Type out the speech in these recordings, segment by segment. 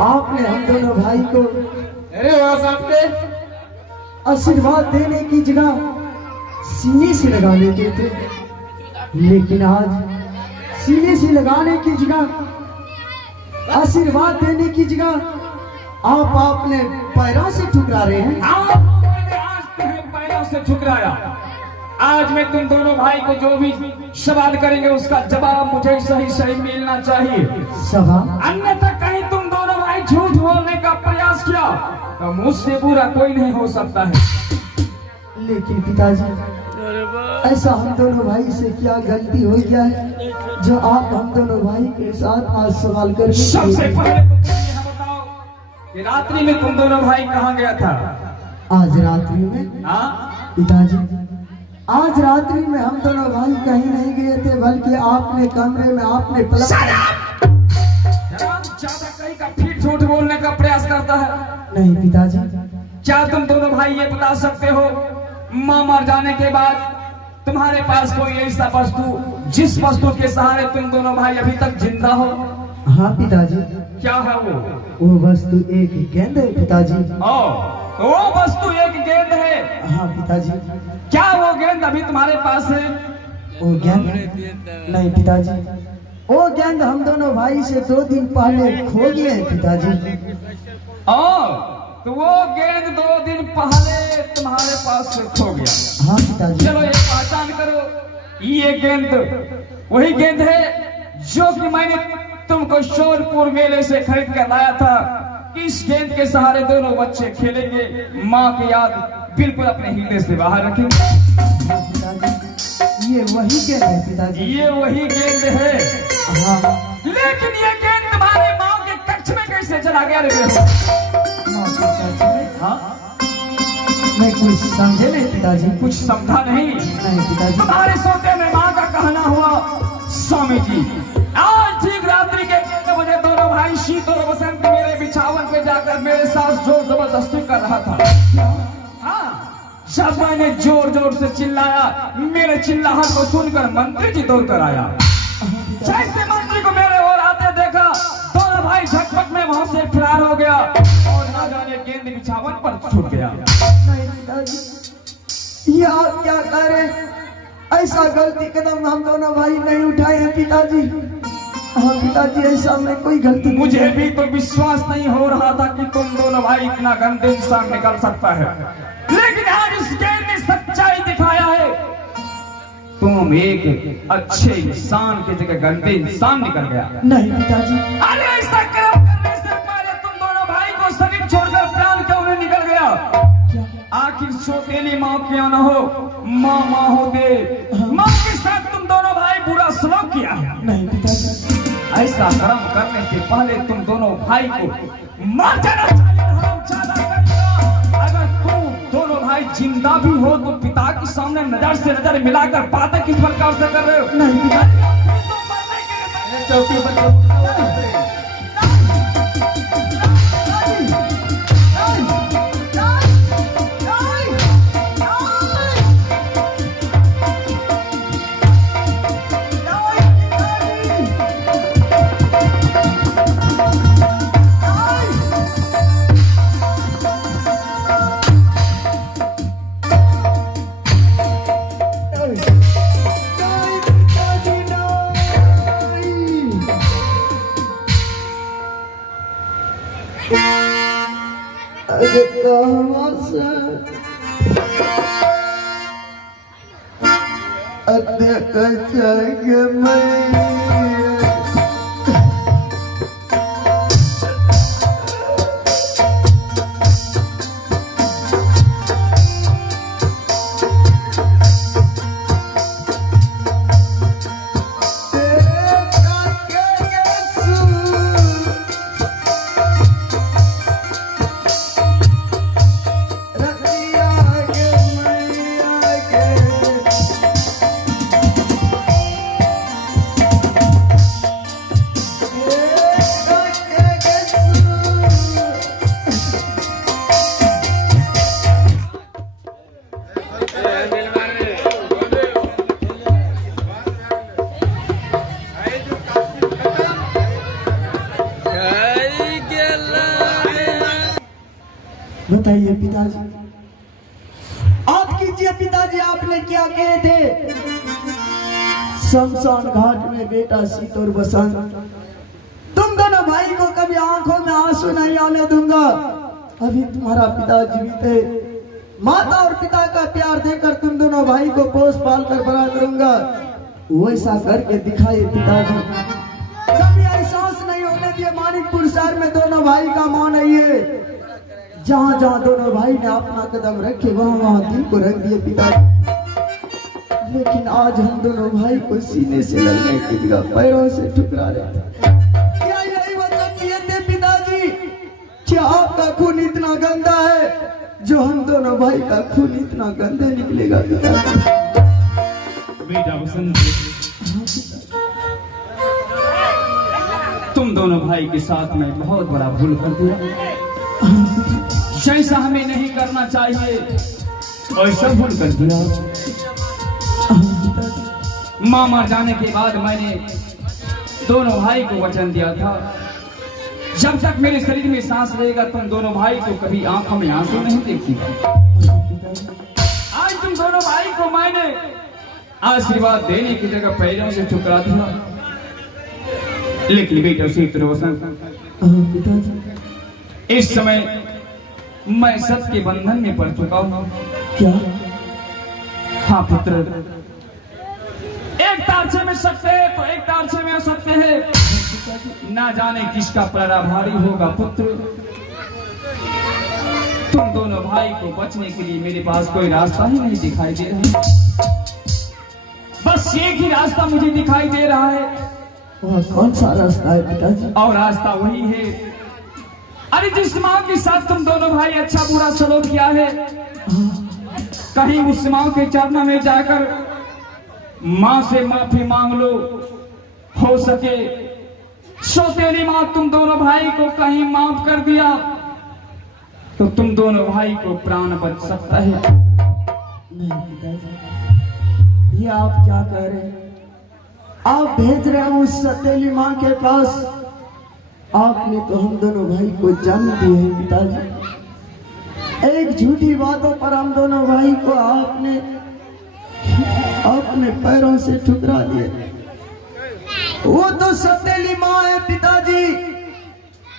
आपने हम दोनों भाई को अरे वाह सामने आशीर्वाद देने की जगह सीने से लगा लेते थे, लेकिन आज सीने से लगाने की जगह आशीर्वाद देने की जगह आप आपने पैरों से ठुकरा रहे हैं। मैंने आज तुम्हें पैरों से ठुकराया। आज मैं तुम दोनों भाई को जो भी सवाल करेंगे उसका जवाब मुझे सही सही मिलना चाहिए। सवाल? अन्यथा कहीं तुम दोनों भाई झूठ बोलने का प्रयास किया तो मुझसे बुरा कोई नहीं हो सकता है। लेकिन पिताजी, ऐसा हम दोनों भाई से क्या गलती हो गया है जो आप हम दोनों भाई के साथ आज सवाल कर? सबसे पहले तुम यह बताओ कि रात्रि में तुम दोनों भाई कहाँ गया था? आज रात्रि में? हाँ पिताजी, आज रात्रि में हम दोनों भाई कहीं नहीं गए थे, बल्कि आपने कमरे में आपने ज्यादा कहीं का फिर झूठ बोलने का प्रयास करता है। नहीं पिताजी। क्या तुम दोनों भाई ये बता सकते हो मां मर जाने के बाद तुम्हारे पास कोई ऐसा वस्तु जिस वस्तु के सहारे तुम दोनों भाई अभी तक जिंदा हो? हाँ पिताजी। क्या है वो वस्तु एक गेंद है पिताजी। वो वस्तु एक गेंद है? हाँ पिताजी। क्या वो गेंद अभी तुम्हारे पास है? वो गेंद नहीं पिताजी, वो गेंद हम दोनों भाई से 2 दिन पहले खो गए हैं पिताजी। तो वो गेंद 2 दिन पहले तुम्हारे पास से खो गया? हाँ पिताजी। चलो ये पहचान करो, ये गेंद वही गेंद है जो कि मैंने तुमको सोनपुर मेले से खरीद कर लाया था। इस गेंद के सहारे दोनों बच्चे खेलेंगे, माँ की याद बिल्कुल अपने हृदय से बाहर रखेंगे। ये वही गेंद है पिताजी। ये वही गेंद है? हाँ। लेकिन ये गेंद तुम्हारे माँ के कक्ष में कैसे चला गया? हाँ? मैं कुछ समझे नहीं पिताजी। कुछ समझा नहीं? नहीं पिताजी। तुम्हारे सोते में माँ का कहना हुआ, स्वामी जी आज ठीक रात्रि के 1 बजे दोनों भाई शीत और बसंत मेरे बिछावन पे जाकर मेरे साथ जोर जबरदस्ती कर रहा था। हाँ, जब मैंने जोर जोर से चिल्लाया, मेरे चिल्लाहट को सुनकर मंत्री जी दौड़ कर आया। जैसे मंत्री को मेरे ओर आते देखा, दोनों भाई झटपट में वहां से फरार हो गया और ना जाने गेंद बिछावन पर छूट गया। नहीं पिताजी, ये आप क्या कह रहे हैं? ऐसा गलती कदम हम दोनों भाई नहीं उठाए हैं पिताजी। हाँ पिताजी, ऐसा मैं कोई गलती। मुझे भी तो विश्वास नहीं हो रहा था कि तुम दोनों भाई इतना गंदे इंसान निकल सकता है, लेकिन आज इस गेंद ने सच्चाई दिखाया है। तुम एक अच्छे इंसान की जगह गंदे इंसान निकल गया। नहीं पिताजी। अरे ऐसा कर्म करने से पहले तुम दोनों भाई को शरीर छोड़कर प्राण क्यों नहीं निकल गया? आखिर सौतेली माँ क्यों न हो, माँ होते। माँ के साथ तुम दोनों भाई बुरा सलूक किया। नहीं पिताजी। ऐसा कर्म करने के पहले तुम दोनों भाई को मार जाना चाहिए। अगर तुम दोनों भाई जिंदा भी हो तो पिता के सामने नजर से नजर मिलाकर बातें किस प्रकार से कर रहे हो? नहीं पिताजी। चौकी पर बताइए पिताजी, आप कीजिए पिताजी, आपने क्या कहे थे शमशान घाट में बेटा सीत और बसंत, तुम दोनों भाई को कभी आंखों में आंसू नहीं आने दूंगा। अभी तुम्हारा पिता जीवित है, माता और पिता का प्यार देकर तुम दोनों भाई को पोस पाल कर बड़ा करूंगा। वैसा करके दिखाइए पिताजी। कभी एहसास नहीं होने दिए मानिकपुर शहर में दोनों भाई का मान नहीं है। जहाँ जहाँ दोनों भाई ने अपना कदम रखे वहाँ वहाँ दिल को रख दिए पिताजी। लेकिन आज हम दोनों भाई को सीने से लगने की जगह पैरों से ठुकरा रहे। क्या यही वचन दिए थे पिताजी? क्या आपका खून इतना गंदा है जो हम दोनों भाई का खून इतना गंदे निकलेगा पिताजी? बेटा वसंत, तुम दोनों भाई के साथ में बहुत बड़ा भूल कर दिया। जैसा हमें नहीं करना चाहिए वैसा भूल कर दिया। मां मर जाने के बाद मैंने दोनों भाई को वचन दिया था, जब तक मेरे शरीर में सांस रहेगा तुम दोनों भाई को कभी आंखों में आंसू नहीं देखती। आज तुम दोनों भाई को मैंने आशीर्वाद देने की जगह पैरों से ठुकरा दिया। लेकिन बेटा सीत और बसंत, इस समय मैं सत्य के बंधन में पड़ चुका हूं। क्या? हाँ पुत्र, एक तारछे में सत्य है तो एक तारछे में असत्य है। ना जाने किसका पलड़ा भारी होगा पुत्र। तुम दोनों भाई को बचने के लिए मेरे पास कोई रास्ता ही नहीं दिखाई दे रहा। बस एक ही रास्ता मुझे दिखाई दे रहा है। वह कौन सा रास्ता है पिताजी? और रास्ता वही है, अरे जिस माँ के साथ तुम दोनों भाई अच्छा बुरा सलूक किया है, कहीं उस माँ के चरणों में जाकर माँ से माफी मांग लो। हो सके सौतेली माँ तुम दोनों भाई को कहीं माफ कर दिया तो तुम दोनों भाई को प्राण बच सकता है। नहीं पिताजी, ये आप क्या कह रहे हैं? आप भेज रहे हैं उस सौतेली माँ के पास। आपने तो हम दोनों भाई को जन्म दिए हैं पिताजी। एक झूठी बातों पर हम दोनों भाई को आपने अपने पैरों से ठुकरा दिए। वो तो सौतेली माँ है पिताजी।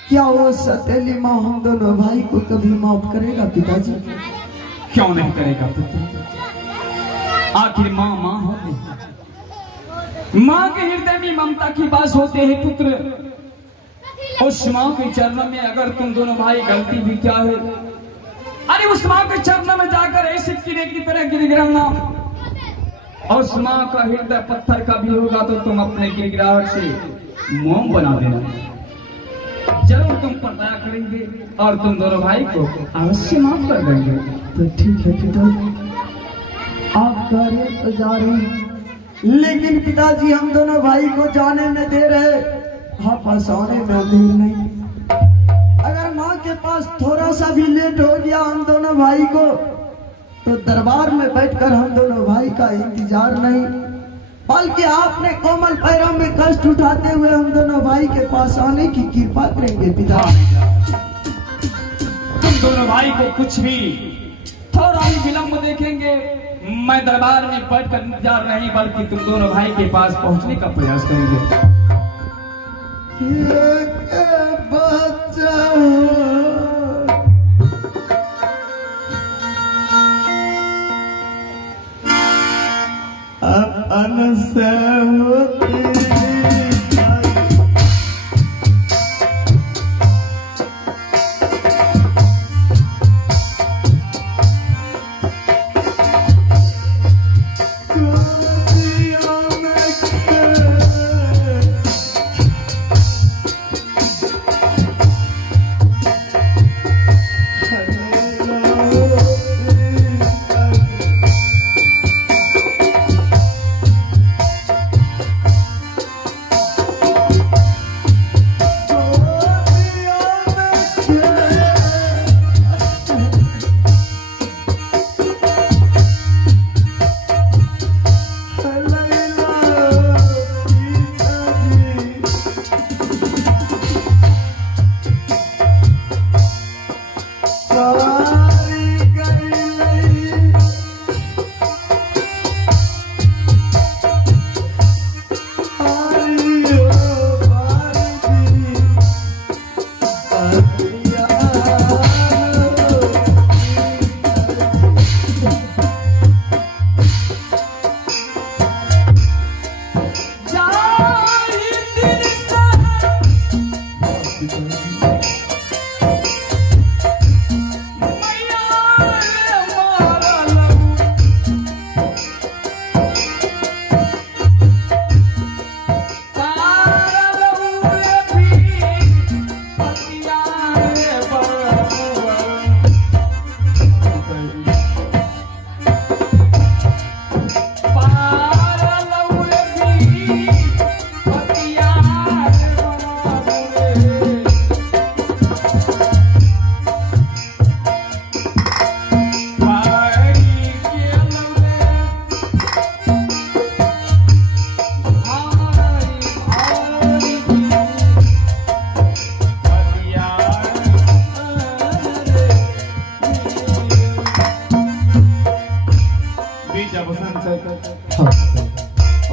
क्या वो सौतेली माँ हम दोनों भाई को कभी माफ करेगा पिताजी? क्यों नहीं करेगा पुत्र? आखिर माँ माँ होती है, माँ के हृदय में ममता की बात होते हैं पुत्र। उस माँ के चरणों में अगर तुम दोनों भाई गलती भी क्या है, अरे उस माँ के चरणों में जाकर ऐसे कीड़े की तरह गिर गिराना। और उस माँ का हृदय पत्थर का भी होगा तो तुम अपने गिड़गिड़ाहट से मोम बना देना। जरूर तुम पर दया करेंगे और तुम दोनों भाई को अवश्य माफ कर देंगे। तो ठीक है पिताजी, आप कह रहे तो जा रहे हैं, लेकिन पिताजी हम दोनों भाई को जाने न दे रहे। वापस आने में देर नहीं। अगर माँ के पास थोड़ा सा भी लेट हो गया हम दोनों भाई को, तो दरबार में बैठकर हम दोनों भाई का इंतजार नहीं, बल्कि आपने कोमल पैरों में कष्ट उठाते हुए हम दोनों भाई के पास आने की कृपा करेंगे पिता। तुम दोनों भाई को कुछ भी थोड़ा ही विलंब देखेंगे, मैं दरबार में बैठकर इंतजार नहीं बल्कि तुम दोनों भाई के पास पहुंचने का प्रयास करेंगे। बच्चा अनसे होती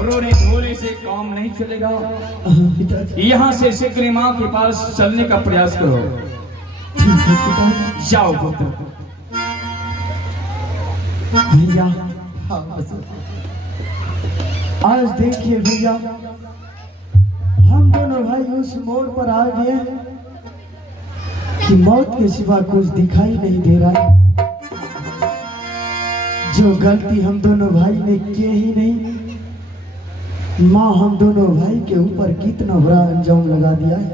रोने धोने से काम नहीं चलेगा। यहाँ से सिकरी माँ के पास चलने का प्रयास करो। जाओ पुत्र। भैया आज देखिए भैया, हम दोनों भाई उस मोड़ पर आ गए कि मौत के सिवा कुछ दिखाई नहीं दे रहा। जो गलती हम दोनों भाई ने की ही नहीं, माँ हम दोनों भाई के ऊपर कितना बुरा अंजाम लगा दिया है।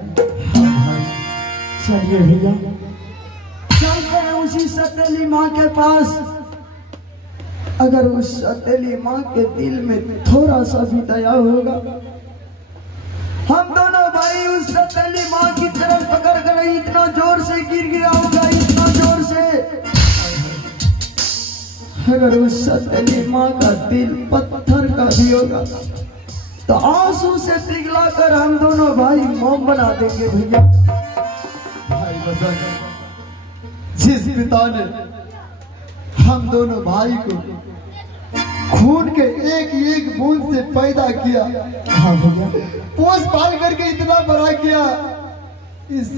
चलिए भैया चलते हैं उसी सतेली माँ के पास। अगर उस सतेली माँ के दिल में थोड़ा सा भी दया होगा, हम दोनों भाई उस सतेली माँ की तरफ पकड़ कर इतना जोर से गिर गया होगा, इतना जोर से। अगर उस सतेली माँ का दिल पत्थर का भी होगा तो आंसू से पिघला कर हम दोनों भाई मोम बना देंगे भैया। भाई बसंत, जिस पिता ने हम दोनों भाई को खून के एक एक बूंद से पैदा किया, हाँ भैया, पोस पाल करके इतना बड़ा किया, इस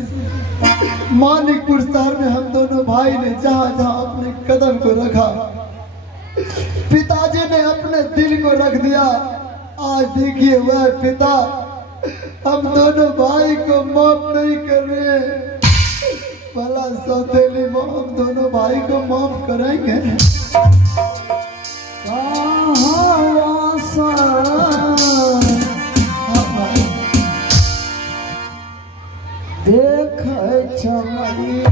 मानिकपुर शहर में हम दोनों भाई ने जहां जहां अपने कदम को रखा, पिताजी ने अपने दिल को रख दिया। आज देखिए वह पिता हम दोनों भाई को माफ नहीं कर रहे। भला सौतेली माँ हम दोनों भाई को माफ करेंगे? देख चमई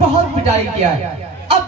बहुत पिटाई किया है। अब